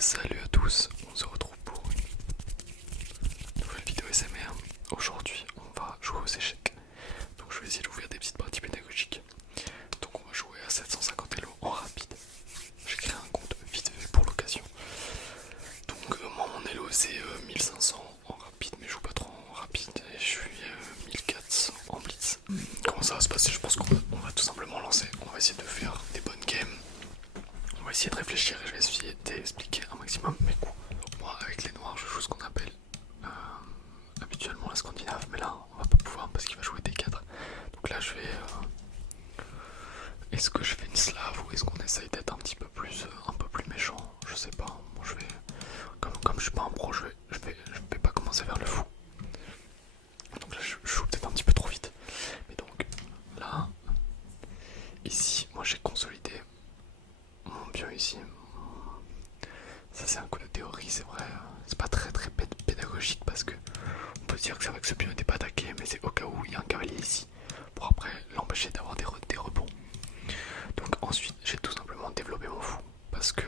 Salut à tous, on se retrouve pour une nouvelle vidéo SMR. Aujourd'hui, on va jouer aux échecs. Donc je vais essayer d'ouvrir des petites parties pédagogiques. Donc on va jouer à 750 Elo en rapide. J'ai créé un compte vite fait pour l'occasion. Donc moi mon Elo c'est 1500 en rapide, mais je joue pas trop en rapide. Et je suis 1400 en blitz. Comment ça va se passer? Je pense qu'on va tout simplement lancer. On va essayer de faire des bonnes games. On va essayer de réfléchir et je vais essayer d'expliquer un maximum mes coups. Moi avec les noirs je joue ce qu'on appelle habituellement la scandinave, mais là on va pas pouvoir parce qu'il va jouer D4. Donc là je vais... est-ce que je fais une slave ou est-ce qu'on essaye d'être un peu plus méchant? Je sais pas, moi je vais... Comme je suis pas un pro, je vais pas commencer vers le fou. Donc là je joue peut-être un petit peu trop vite. Mais donc là, ici, moi j'ai consolidé mon pion ici. Ça c'est un coup de théorie, c'est vrai, c'est pas très pédagogique parce que on peut se dire que c'est vrai que ce pion n'était pas attaqué, mais c'est au cas où il y a un cavalier ici pour après l'empêcher d'avoir des rebonds. Donc ensuite j'ai tout simplement développé mon fou parce que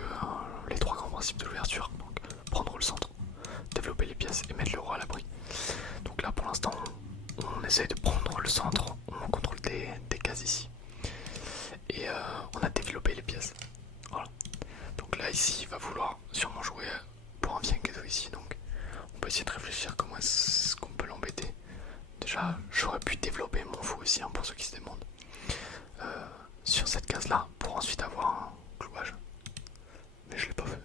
les trois grands principes de l'ouverture, donc prendre le centre, développer les pièces et mettre le roi à l'abri. Donc là pour l'instant on essaye de prendre le centre, on contrôle des cases ici et on a développé les pièces. Voilà. Donc là ici il va vouloir sûrement jouer pour un bien cadeau ici, donc on peut essayer de réfléchir comment est-ce qu'on peut l'embêter. Déjà j'aurais pu développer mon fou aussi pour ceux qui se demandent sur cette case là pour ensuite avoir un clouage, mais je l'ai pas fait,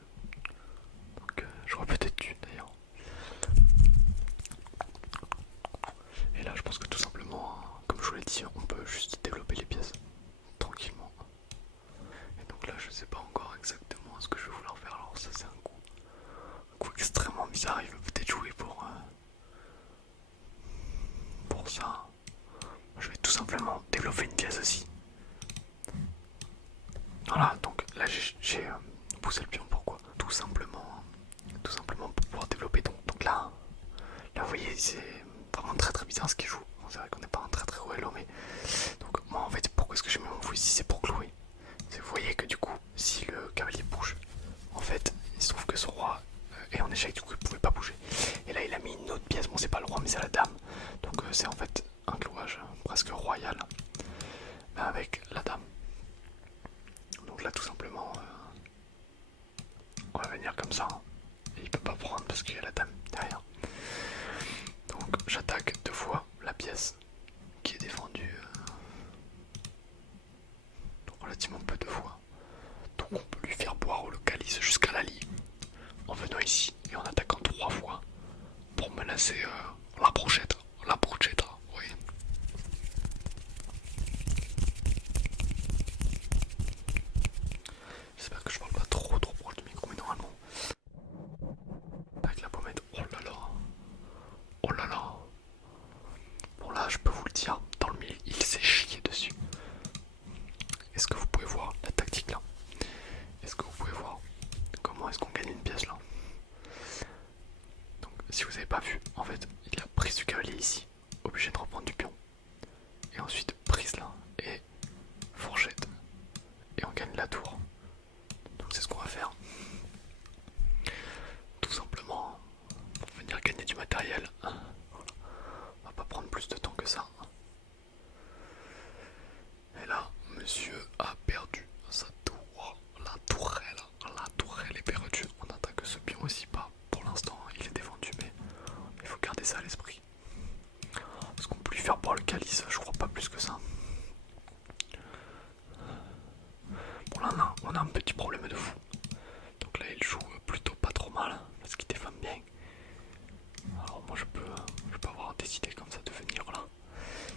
donc j'aurais peut-être dû d'ailleurs. Et là je pense que tout simplement comme je vous l'ai dit on peut juste développer les pièces tranquillement. Et donc là je sais pas encore exactement ce que je vais vouloir faire. Alors ça c'est un coup extrêmement bizarre, il veut peut-être jouer pour ça. Je vais tout simplement développer une pièce aussi. Voilà, donc là j'ai poussé le pion, pourquoi? Tout simplement pour pouvoir développer. Donc là vous voyez c'est vraiment très bizarre ce qu'il joue. C'est vrai qu'on n'est pas un très haut elo, mais donc moi en fait pourquoi est-ce que j'ai mis mon fou ici? C'est pour clouer. Vous voyez que du coup si le cavalier bouge, en fait il se trouve que son roi est en échec, du coup il pouvait pas bouger. Et là il a mis une autre pièce, bon c'est pas le roi mais c'est la dame. Donc c'est en fait un clouage presque royal, mais avec la dame. Donc là tout simplement on va venir comme ça. Et il peut pas prendre parce qu'il y a la dame derrière. Donc j'attaque deux fois la pièce qui est défendue relativement peu de fois. Donc on peut lui faire boire le calice jusqu'à la ligne en venant ici et en attaquant trois fois pour menacer la brochette. La brochette, oui. J'espère que je parle pas trop proche du micro, mais normalement avec la pommette, oh là là, oh là là. Bon là je peux vous le dire, dans le milieu il s'est chié dessus. Est-ce que vous pouvez voir la tactique là? Est-ce que vous pouvez voir comment est-ce qu'on gagne une pièce là? Donc si vous avez pas vu, en fait il a prise du cavalier ici, obligé de reprendre du pion. Et ensuite prise là et fourchette. Et on gagne la tour. Donc c'est ce qu'on va faire. Tout simplement pour venir gagner du matériel. On va pas prendre plus de temps que ça. Et là, monsieur a perdu sa tour. La tourelle est perdue. On attaque ce pion aussi pas. Pour l'instant, il est défendu, mais il faut garder ça à l'esprit. Est-ce qu'on peut lui faire boire le calice? Je crois pas plus que ça. Bon là on a un petit problème de fou. Donc là il joue plutôt pas trop mal parce qu'il défend bien. Alors moi je peux avoir des idées comme ça de venir là.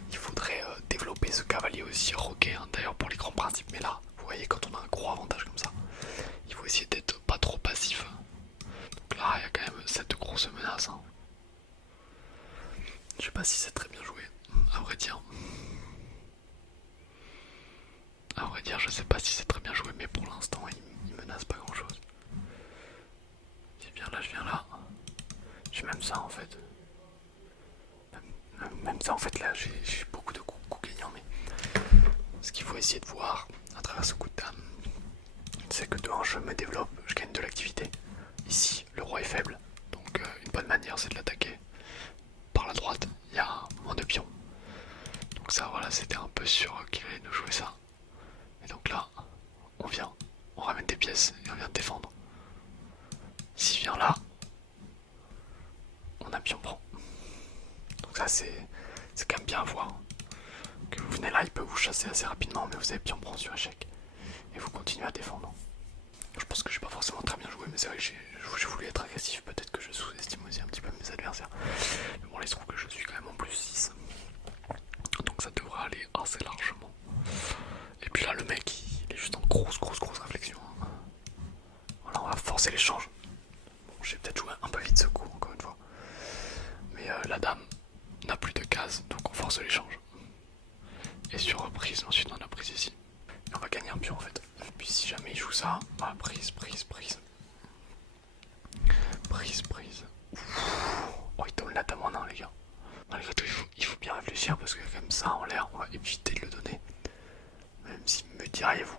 Il faudrait développer ce cavalier aussi roquet d'ailleurs pour les grands principes. Mais là vous voyez quand on a un gros avantage comme ça, il faut essayer d'être pas trop passif. Donc là il y a quand même cette grosse menace. Je sais pas si c'est très bien joué, à vrai dire. À vrai dire, je sais pas si c'est très bien joué, mais pour l'instant, il menace pas grand chose. Je viens là. J'ai même ça en fait. Même ça en fait, là, j'ai beaucoup de coups gagnants, mais ce qu'il faut essayer de voir à travers ce coup de dame, c'est que de un, je me développe, je gagne de l'activité. c'est quand même bien à voir. Que vous venez là, il peut vous chasser assez rapidement, mais vous avez bien prendre sur échec. Et vous continuez à défendre. Je pense que j'ai pas forcément très bien joué, mais c'est vrai que j'ai voulu être agressif. Peut-être que je sous-estime aussi un petit peu mes adversaires. Mais bon, là il se trouve que je suis quand même en plus 6. Donc ça devrait aller assez largement. Et puis là le mec il est juste en grosse réflexion. Voilà, on va forcer l'échange. Bon, j'ai peut-être joué un peu vite ce coup encore une fois. Mais la dame n'a plus de cases, donc on force l'échange. Et sur reprise, ensuite on a prise ici. Et on va gagner un pion en fait. Et puis si jamais il joue ça, bah, prise. Oh, il donne la dame en 1 les gars. Malgré tout il faut bien réfléchir parce que comme ça en l'air on va éviter de le donner. Même si me diriez-vous,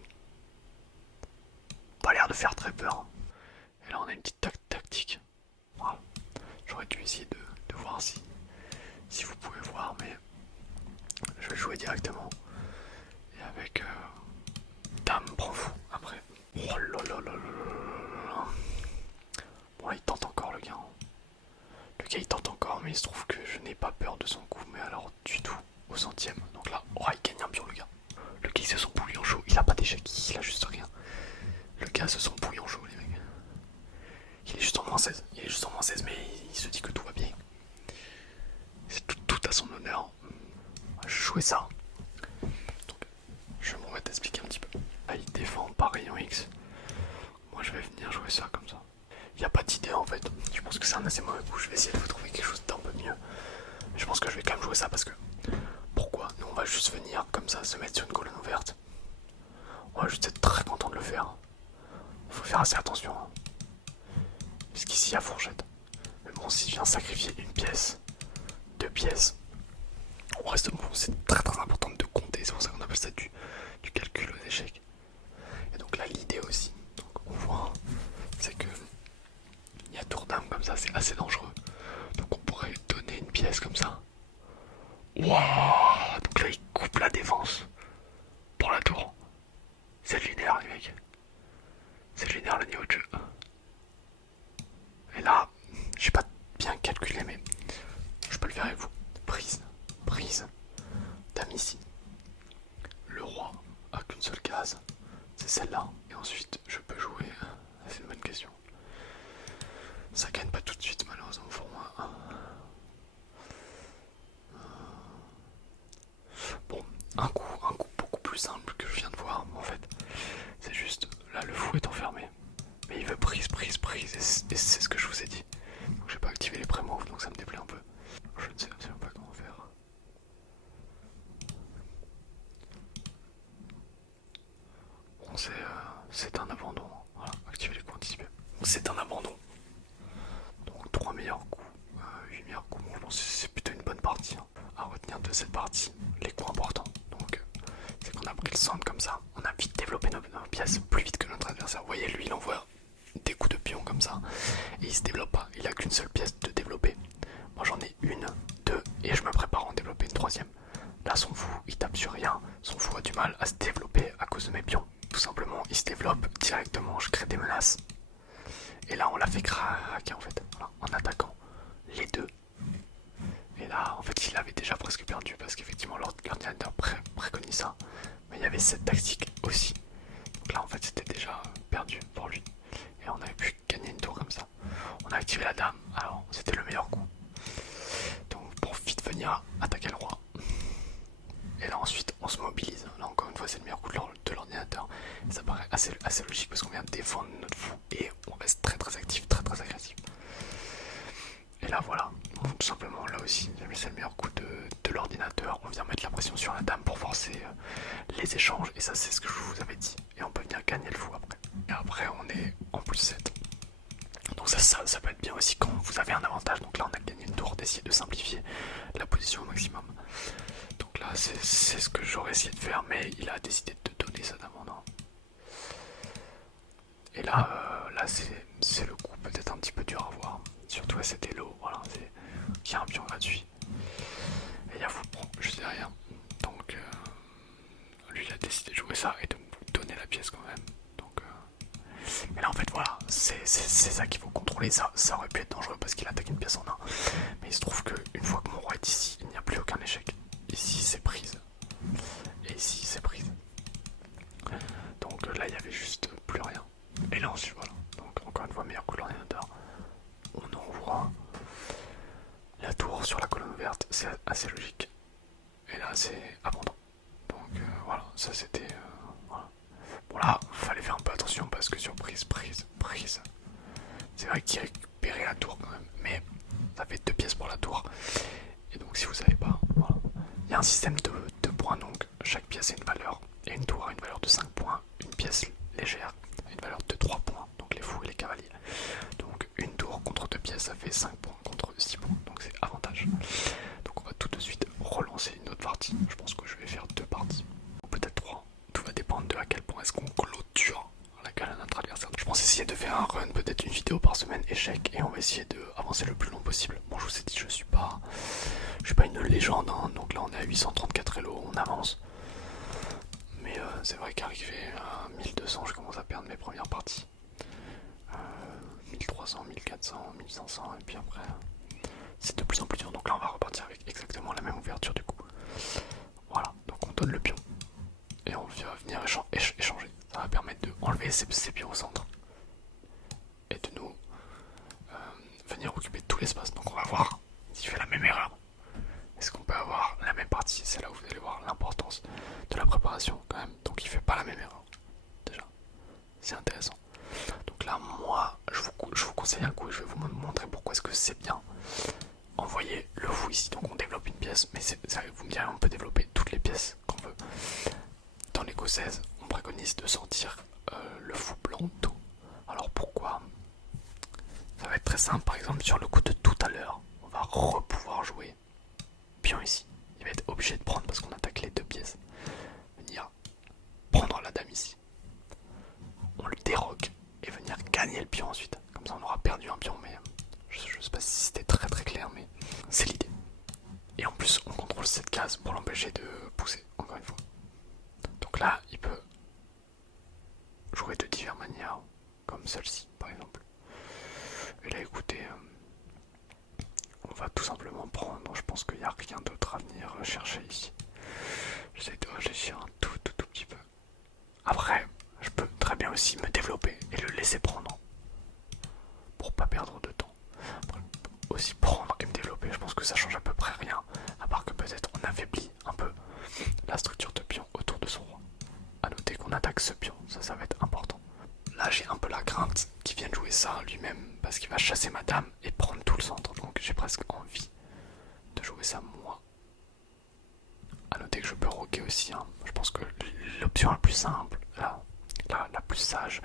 pas l'air de faire très peur. Et là on a une petite tactique. Voilà. J'aurais dû essayer de voir si vous pouvez voir, mais je vais jouer directement. Et avec dame prend fou après. Oh là là là là. Bon là il tente encore le gars. Le gars il tente encore, mais il se trouve que je n'ai pas peur de son coup, mais alors du tout au centième. Donc là, oh il gagne un pion le gars. Le gars il se sent bouillant chaud, il a pas d'échec, il a juste rien. Le gars se sent bouillant chaud les mecs. Il est juste en moins 16, mais il se dit que tout va bien. C'est tout à son honneur. Je jouais ça. Donc, je vais m'en mettre à expliquer un petit peu. Là, il défend par rayon X. Moi, je vais venir jouer ça comme ça. Il n'y a pas d'idée en fait. Je pense que c'est un assez mauvais coup. Je vais essayer de vous trouver quelque chose d'un peu mieux. Je pense que je vais quand même jouer ça parce que. Pourquoi? Nous, on va juste venir comme ça, se mettre sur une colonne ouverte. On va juste être très content de le faire. Il faut faire assez attention. Hein. Puisqu'ici, il y a fourchette. Mais bon, s'il vient sacrifier une pièce, 2 pièces, on reste bon. C'est très important de compter. C'est pour ça qu'on appelle ça du calcul aux échecs. Et donc là, l'idée aussi, donc on voit, c'est que il y a tour d'âme comme ça, c'est assez dangereux. Donc on pourrait donner une pièce comme ça. Waouh! Donc là, il coupe la défense pour la tour. C'est lunaire, les mecs. C'est lunaire le niveau de jeu. Et là, j'ai pas bien calculé, mais je peux le faire avec vous. Prise, dame ici. Le roi a qu'une seule case, c'est celle-là. Et ensuite, je peux jouer. C'est une bonne question. Ça gagne pas tout de suite, malheureusement pour moi. Bon, un coup beaucoup plus simple que je viens de voir, en fait. C'est juste, là, le fou est enfermé. Mais il veut prise, et c'est ce que je vous ai dit. Donc j'ai pas activé les pré-moves, donc ça me déplaît un peu. Je ne sais absolument pas comment faire. Bon, c'est un abandon. Voilà, activer les coups anticipés. C'est un abandon. Donc 3 meilleurs coups, 8 meilleurs coups. Bon, je pense que c'est plutôt une bonne partie hein, à retenir de cette partie. Les coups importants. Donc c'est qu'on a pris le centre comme ça. On a vite développé nos pièces plus vite que notre adversaire. Vous voyez, lui il envoie des coups de pion comme ça et il se développe pas. Il a qu'une seule pièce de développer. Moi j'en ai une, deux et je me prépare à en développer une troisième. Là son fou il tape sur rien. Son fou a du mal à se développer à cause de mes pions. Tout simplement il se développe directement. Je crée des menaces. Et là on l'a fait craquer en fait. Voilà, en attaquant les deux. Et là en fait il avait déjà presque perdu parce qu'effectivement l'ordinateur préconise ça. Mais il y avait cette tactique aussi. Donc là en fait c'était déjà perdu pour lui. Et on avait pu gagner une tour comme ça. On a activé la dame, alors c'était le meilleur coup. Donc pour vite venir attaquer le roi. Et là ensuite on se mobilise. Là encore une fois c'est le meilleur coup de l'ordinateur. Ça paraît assez logique parce qu'on vient défendre notre fou et on reste très actif, très agressif. Et là voilà, bon, tout simplement là aussi c'est le meilleur coup de l'ordinateur. On vient mettre la pression sur la dame pour forcer les échanges. Et ça c'est ce que je vous avais dit. Et on peut venir gagner le fou après. Et après on est en plus 7. Donc ça peut être bien aussi quand vous avez un avantage. Donc là on a gagné une tour, d'essayer de simplifier la position au maximum. Donc là c'est ce que j'aurais essayé de faire, mais il a décidé de donner ça d'amendement. Et là, c'est le coup peut-être un petit peu dur à voir. Surtout à cet elo, voilà, qui a un pion gratuit. Et il y a vous juste derrière. Donc lui il a décidé de jouer ça et de me donner la pièce quand même. Donc mais là en fait voilà, c'est ça qu'il faut contrôler. contrôler ça aurait pu être dangereux parce qu'il attaque une pièce en un. Mais il se trouve qu'une fois que mon roi est ici, il n'y a plus aucun échec. Ici c'est prise. Et ici c'est prise. Donc là il y avait juste plus rien. Et là ensuite voilà. Donc encore une fois meilleur coup de l'ordinateur. On envoie la tour sur la colonne ouverte, c'est assez logique. Et là c'est abondant. Donc voilà, ça c'était... voilà. Bon là, fallait faire un peu attention parce que sur prise. C'est vrai qu'il récupérait la tour quand même, mais ça fait 2 pièces pour la tour. Et donc si vous savez pas, voilà. Il y a un système de points, donc chaque pièce a une valeur. Et une tour a une valeur de 5 points, une pièce légère a une valeur de 3 points, donc les fous et les cavaliers. Donc une tour contre 2 pièces, ça fait 5 points contre 6 points, donc c'est avantage. Donc on va tout de suite relancer une autre partie. Je pense que je vais faire 2 parties, ou peut-être 3. Tout va dépendre de à quel point est-ce qu'on clôture la gueule à notre adversaire. Je pense essayer de faire un run, peut-être une vidéo par semaine échec, et on va essayer de avancer le plus long possible. Bon, je vous ai dit, je suis pas une légende, hein. Donc là on est à 834 elo, on avance. Mais c'est vrai qu'arrivé à 1200, je commence à perdre mes premières parties. 1300, 1400, 1500, et puis après c'est de plus en plus dur. Donc là on va repartir avec exactement la même ouverture du coup. Voilà, donc on donne le pion et on va venir échanger. Ça va permettre de enlever ces pions au centre et de nous venir occuper tout l'espace. Donc on va voir s'il fait la même erreur. Est-ce qu'on peut avoir la même partie? C'est là où vous allez voir l'importance de la préparation quand même. Donc il fait pas la même erreur. Déjà, c'est intéressant. Donc là, moi, je vous conseille un coup et je vais vous montrer pourquoi est-ce que c'est bien. Envoyer le fou ici, donc on développe une pièce, mais vous me direz, on peut développer toutes les pièces qu'on veut. Dans l'éco 16, on préconise de sortir le fou blanc tôt. Alors pourquoi? Ça va être très simple, par exemple sur le coup de tout à l'heure, on va pouvoir jouer pion ici. Il va être obligé de prendre parce qu'on attaque les 2 pièces. Venir prendre la dame ici. On le déroque et venir gagner le pion ensuite. Comme ça on aura perdu un pion, mais je sais pas si c'était très très clair, mais c'est l'idée. Et en plus on contrôle cette case pour l'empêcher de pousser, encore une fois. Donc là il peut jouer de diverses manières, comme celle-ci par exemple. Et là écoutez, on va tout simplement prendre, je pense qu'il n'y a rien d'autre à venir chercher ici. J'essaie de réfléchir un tout petit peu. Après, je peux très bien aussi me développer et le laisser prendre pour pas perdre de temps. Après, je peux aussi prendre et me développer, je pense que ça change à peu près rien, à part que peut-être on affaiblit un peu la structure de pion autour de son roi. A noter qu'on attaque ce pion, ça va être important. Là j'ai un peu la crainte qu'il vienne jouer ça lui-même parce qu'il va chasser ma dame et prendre tout le centre, donc j'ai presque envie de jouer ça moi. A noter que je peux roquer aussi, hein. Je pense que l'option la plus simple, la plus sage,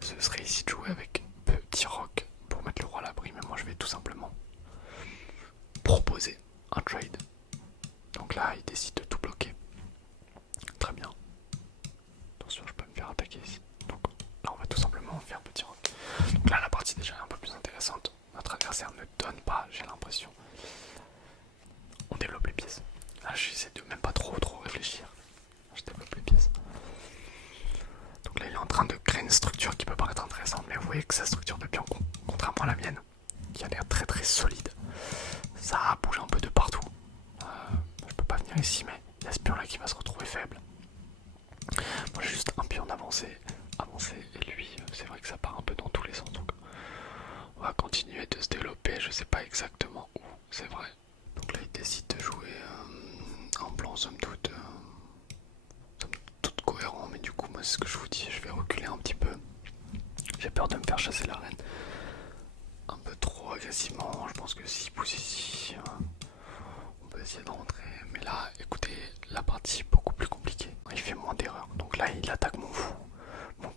ce serait ici de jouer avec petit roc pour mettre le roi à l'abri, mais moi je vais tout simplement proposer un trade. Donc là il décide de tout bloquer. Très bien. Attention, je peux me faire attaquer ici. Donc là on va tout simplement faire petit roc. Donc là la partie déjà est un peu plus intéressante. Notre adversaire ne donne pas, j'ai l'impression. On développe les pièces. Là j'essaie de même pas trop réfléchir. Je développe les pièces. Donc là il est en train de créer une structure qui peut paraître intéressante, mais vous voyez que sa structure de pion, contrairement à la mienne, qui a l'air très très solide, ça bouge un peu de partout. Je peux pas venir ici, mais il y a ce pion là qui va se retrouver faible. Moi j'ai juste un pion avancé, et lui c'est vrai que ça part un peu dans tous les sens, donc on va continuer de se développer. Je sais pas exactement où, c'est vrai. Donc là il décide de jouer en blanc, somme toute cohérent, mais du coup moi c'est ce que je vous dis, je vais reculer un petit peu. J'ai peur de me faire chasser la reine un peu trop agressivement. Je pense que s'il pousse ici, on peut essayer de rentrer, mais là écoutez, la partie est beaucoup plus compliquée, il fait moins d'erreurs. Donc là il attaque mon fou,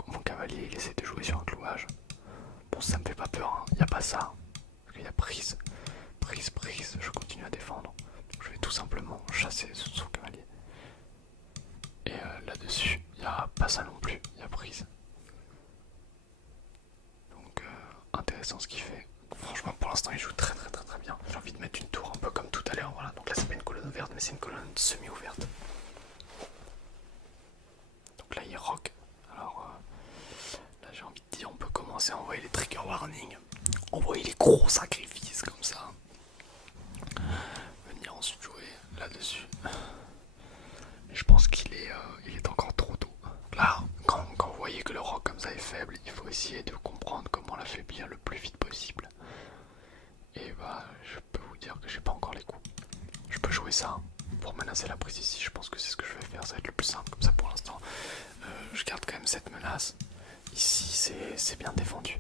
mon cavalier, il essaie de jouer sur un clouage. Bon, ça me fait pas peur, hein. Il n'y a pas ça, parce qu'il y a prise, je continue à défendre. Donc je vais tout simplement chasser son cavalier. Et là-dessus, il n'y a pas ça non plus, il y a prise. Donc intéressant ce qu'il fait. Franchement pour l'instant il joue très bien. J'ai envie de mettre une tour un peu comme tout à l'heure, voilà. Donc là c'est pas une colonne ouverte mais c'est une colonne semi-ouverte. Donc là il rock. Alors là j'ai envie de dire on peut commencer à envoyer les trigger warnings. envoyer les gros sacrifices comme ça. Venir ensuite jouer là-dessus. Je pense il est encore trop tôt. Là, quand vous voyez que le roc comme ça est faible, il faut essayer de comprendre comment l'affaiblir le plus vite possible. Et bah, je peux vous dire que j'ai pas encore les coups. Je peux jouer ça pour menacer la prise ici. Je pense que c'est ce que je vais faire. Ça va être le plus simple comme ça pour l'instant. Je garde quand même cette menace. Ici, c'est bien défendu.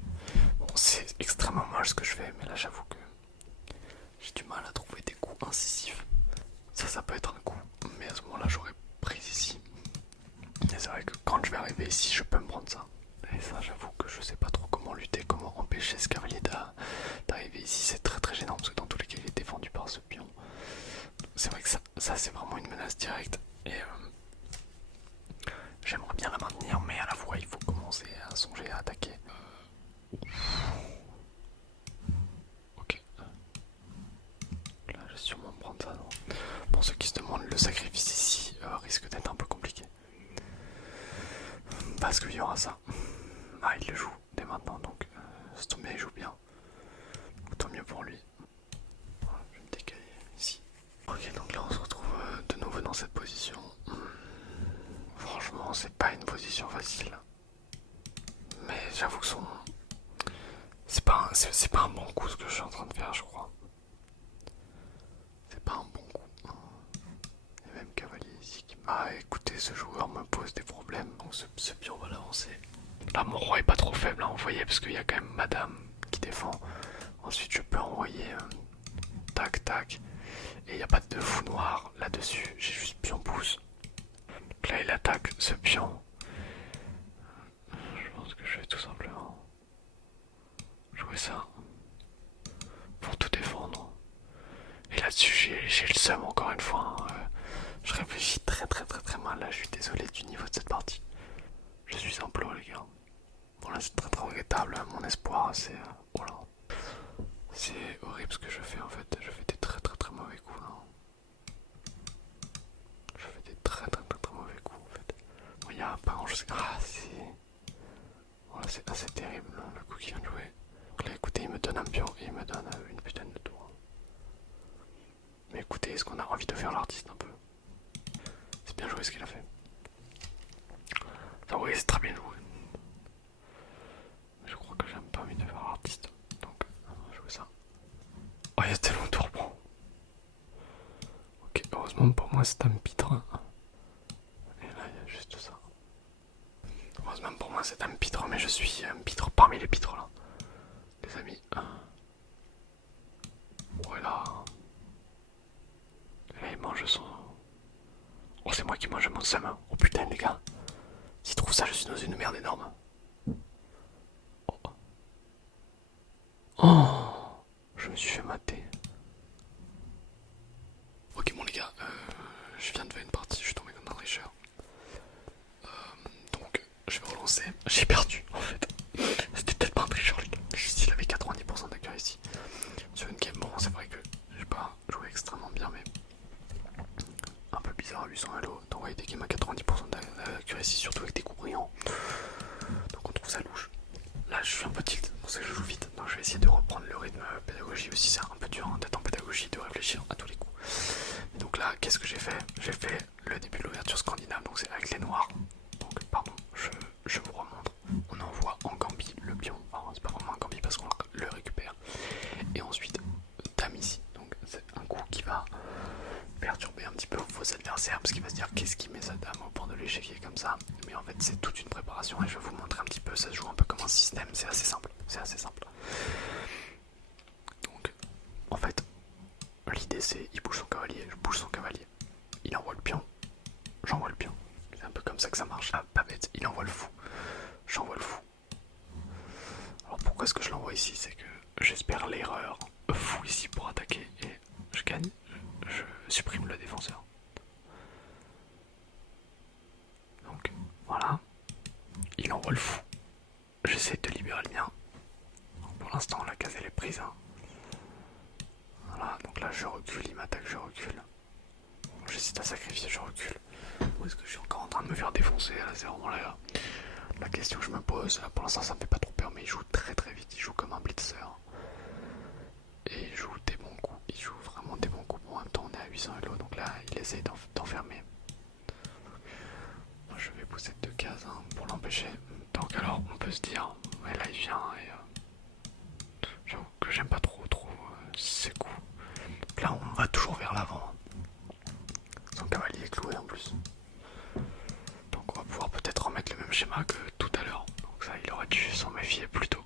Bon, c'est extrêmement moche ce que je fais, mais là, j'avoue que j'ai du mal à trouver des coups incisifs. Ça peut être un coup, mais à ce moment-là, j'aurais pris ici. Et c'est vrai que quand je vais arriver ici, je peux me prendre ça. Et ça, j'avoue que je sais pas trop comment lutter, comment empêcher ce cavalier d'arriver ici. C'est très très gênant parce que dans tous les cas, il est défendu par ce pion. C'est vrai que ça c'est vraiment une menace directe. Et j'aimerais bien la maintenir, mais à la fois, il faut commencer à songer à attaquer. Ok. Là, je vais sûrement me prendre ça. Non, pour ceux qui se demandent, le sacrifice ici risque d'être un peu compliqué. Parce qu'il y aura ça. Ah, il le joue dès maintenant, donc c'est tout bien, il joue bien. Tant mieux pour lui. Voilà, je vais me décaler ici. Ok, donc là on se retrouve de nouveau dans cette position. Franchement, c'est pas une position facile. Mais j'avoue que c'est pas un bon coup ce que je suis en train de faire, je crois. C'est pas un bon coup. Il y a même cavalier ici qui... Ah, écoutez, ce joueur me pose des problèmes. Donc ce pion va l'avancer. Là, mon roi est pas trop faible, hein, vous voyez, parce qu'il y a quand même madame qui défend. Ensuite, je peux envoyer tac tac. Et il n'y a pas de fou noir là-dessus. J'ai juste pion pouce. Donc là, il attaque ce pion. Je pense que je vais tout simplement jouer ça pour tout défendre. Et là-dessus, j'ai le seum encore une fois. Hein. Je réfléchis très mal. Là, je suis désolé du niveau de cette partie. Je suis un plot, les gars. Bon, là, c'est très regrettable. Mon espoir, c'est... voilà. C'est horrible ce que je fais en fait. Je fais des très mauvais coups là. Je fais des très mauvais coups en fait. Bon, il y a pas grand chose. Ah, c'est. Voilà, c'est assez terrible là, le coup qu'il vient de jouer. Donc là, écoutez, il me donne un pion et il me donne une putain de tour. Mais écoutez, est-ce qu'on a envie de faire l'artiste un peu? C'est bien joué ce qu'il a fait. Ah oui, c'est très bien joué. Mais je crois que j'aime pas envie de faire l'artiste. Donc, on va jouer ça. Oh, il y a tellement de tours, bon. Ok, heureusement pour moi c'est un pitre. Et là il y a juste ça. Heureusement pour moi c'est un pitre, mais je suis un pitre parmi les pitres là. Les amis. Voilà. Et là il mange son... Oh, c'est moi qui mange mon seum. Oh putain les gars. S'il trouve ça, je suis dans une merde énorme. Oh. Oh, je me suis fait mater. Ok bon les gars, je viens de faire une partie, je suis tombé comme un tricheur. Donc je vais relancer. J'ai perdu en fait. C'était peut-être pas un tricheur les gars. Juste il avait 90% d'accuracy. Sur une game, bon c'est vrai que j'ai pas joué extrêmement bien, mais un peu bizarre à 800 Halo d'envoyer des games à 90% d'accuracy, surtout avec des coups brillants. Donc on trouve ça louche. Là je suis un peu tilt, c'est pour ça que je joue vite. Donc je vais essayer de reprendre le rythme pédagogie aussi. C'est un peu dur hein, d'être en pédagogie, de réfléchir à tous les coups. Et donc là qu'est-ce que j'ai fait? J'ai fait le début de l'ouverture scandinave, donc c'est avec les noirs. Donc pardon, je vous remontre. On envoie en Gambie le pion. Enfin c'est pas vraiment un Gambie parce qu'on le récupère. Et ensuite dame ici. Donc c'est un coup qui va perturber un petit peu vos adversaires parce qu'il va se dire qu'est-ce qui met sa dame au bord de l'échiquier comme ça. Mais en fait c'est toute une préparation et je vais vous montrer un petit peu. Ça se joue un peu comme un système. C'est assez simple. C'est assez simple. Donc en fait l'idée c'est il bouge son cavalier, je bouge son cavalier. Il envoie le pion, j'envoie le pion. C'est un peu comme ça que ça marche. Ah, pas bête, il envoie le fou, j'envoie le fou. Alors pourquoi est-ce que je l'envoie ici? C'est que j'espère l'erreur fou ici pour attaquer et je gagne. Je supprime le défenseur. Donc voilà, il envoie le fou. J'essaie de libérer le mien. Pour l'instant la case elle est prise. Hein. Voilà, donc là je recule, il m'attaque, je recule. J'hésite à sacrifier, je recule. Ou est-ce que je suis encore en train de me faire défoncer? Là c'est vraiment la question que je me pose. Là, pour l'instant ça me fait pas trop peur, mais il joue très vite, il joue comme un blitzer. essaye d'enfermer. Je vais pousser 2 cases pour l'empêcher. Donc alors on peut se dire, ouais là il vient et j'avoue que j'aime pas trop ses coups. Là on va toujours vers l'avant. Son cavalier est cloué en plus. Donc on va pouvoir peut-être remettre le même schéma que tout à l'heure. Donc ça il aurait dû s'en méfier plus tôt.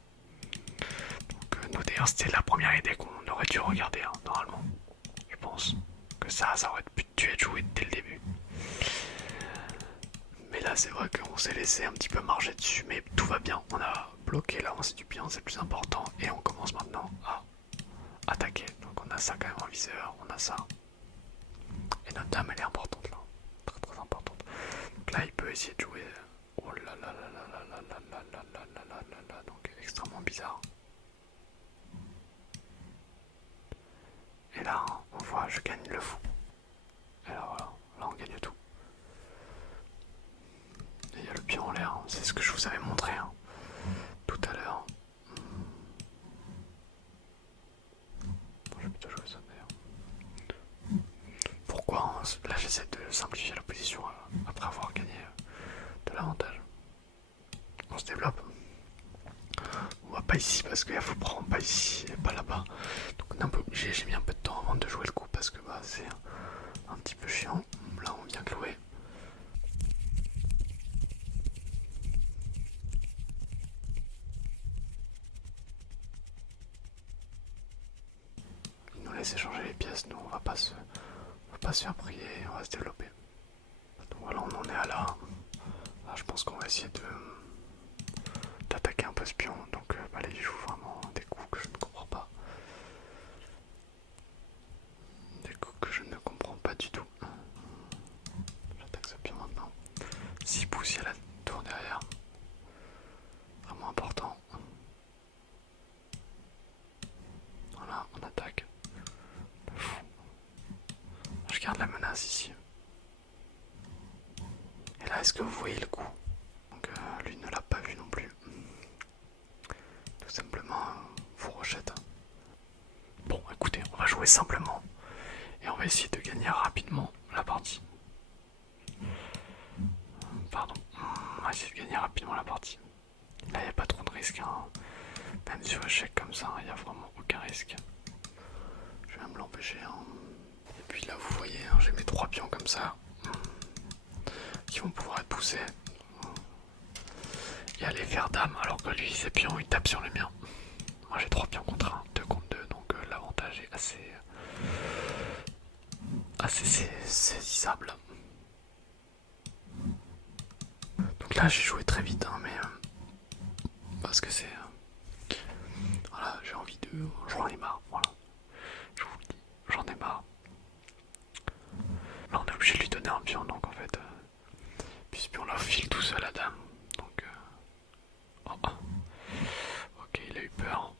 Donc nous d'ailleurs c'était la première idée qu'on aurait dû regarder normalement. Je pense que ça aurait dû être joué dès le début. Mais là c'est vrai qu'on s'est laissé un petit peu marger dessus, mais tout va bien. On a bloqué l'avancée du pion, c'est le plus important. Et on commence maintenant à attaquer. Donc on a ça quand même en viseur, on a ça. Et notre dame elle est importante là. Très très importante. Donc là il peut essayer de jouer. Oh là là là là là là là là là là là là là là. Donc extrêmement bizarre. Et là on voit je gagne le fou. Et là voilà, là on gagne tout. Il y a le pion en l'air, c'est ce que je vous avais montré tout à l'heure. Je vais plutôt jouer ça d'ailleurs. Pourquoi là j'essaie de simplifier la position après avoir gagné de l'avantage. On se développe. On va pas ici parce qu'il faut prendre pas ici et pas là-bas. Donc on est un peu obligé, j'ai mis un peu de temps avant de jouer le coup parce que c'est un petit peu chiant. Là on vient clouer. Laisse échanger les pièces, nous on va pas se faire prier, on va se développer. Donc voilà, on en est à là. Là je pense qu'on va essayer d'attaquer un peu ce pion. Donc là il joue vraiment des coups que je ne comprends pas. Des coups que je ne comprends pas du tout. J'attaque ce pion maintenant. 6 pouces, il y a la tour derrière. Vraiment important. Voilà, on attaque. Je garde la menace ici. Et là, est-ce que vous voyez le coup? Donc lui ne l'a pas vu non plus. Tout simplement, vous rejette. Bon, écoutez, on va jouer simplement. Et on va essayer de gagner rapidement la partie. Pardon. On va essayer de gagner rapidement la partie. Là, il n'y a pas trop de risque. Même sur échec comme ça, il n'y a vraiment aucun risque. Je vais même l'empêcher. Et puis là, vous voyez, j'ai mes 3 pions comme ça. Qui vont pouvoir être poussés. Et aller faire dame, alors que lui, ses pions, il tape sur les miens. Moi, j'ai 3 pions contre 1, 2 contre 2, donc l'avantage est assez saisissable. Donc là, j'ai joué très vite, mais parce que c'est... voilà, j'ai envie de... J'en ai marre, voilà. Je vous le dis, j'en ai marre. Là, on est obligé de lui donner un pion, donc en fait... puis ce pion-là file tout seul à dame. Donc... ok, il a eu peur.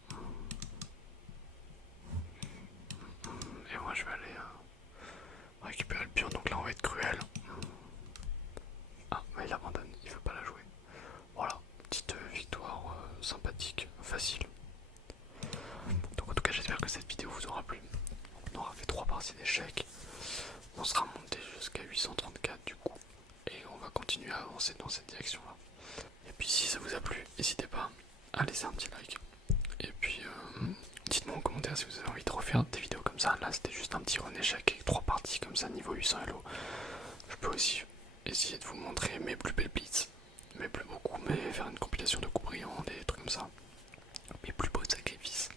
Et moi, je vais aller récupérer le pion, donc là, on va être cruel. Ah, mais il abandonne, il veut pas la jouer. Voilà, petite victoire sympathique, facile. Donc en tout cas j'espère que cette vidéo vous aura plu. On aura fait 3 parties d'échecs. On sera monté jusqu'à 834 du coup. Et on va continuer à avancer dans cette direction là. Et puis si ça vous a plu, n'hésitez pas à laisser un petit like. Et puis dites-moi en commentaire si vous avez envie de refaire des vidéos comme ça. Là c'était juste un petit run échec avec 3 parties comme ça niveau 800 Elo. Je peux aussi essayer de vous montrer mes plus belles blitz, mes plus beaux coups, mais faire une compilation de coups brillants, des trucs comme ça, mes plus beaux sacrifices,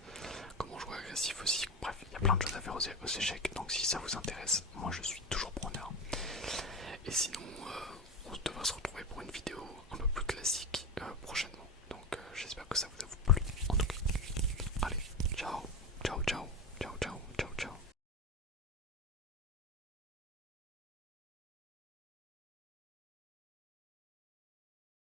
comment jouer agressif aussi. Bref, il y a plein de choses à faire aux échecs, donc si ça vous intéresse, moi je suis toujours preneur. Et sinon on devrait se retrouver pour une vidéo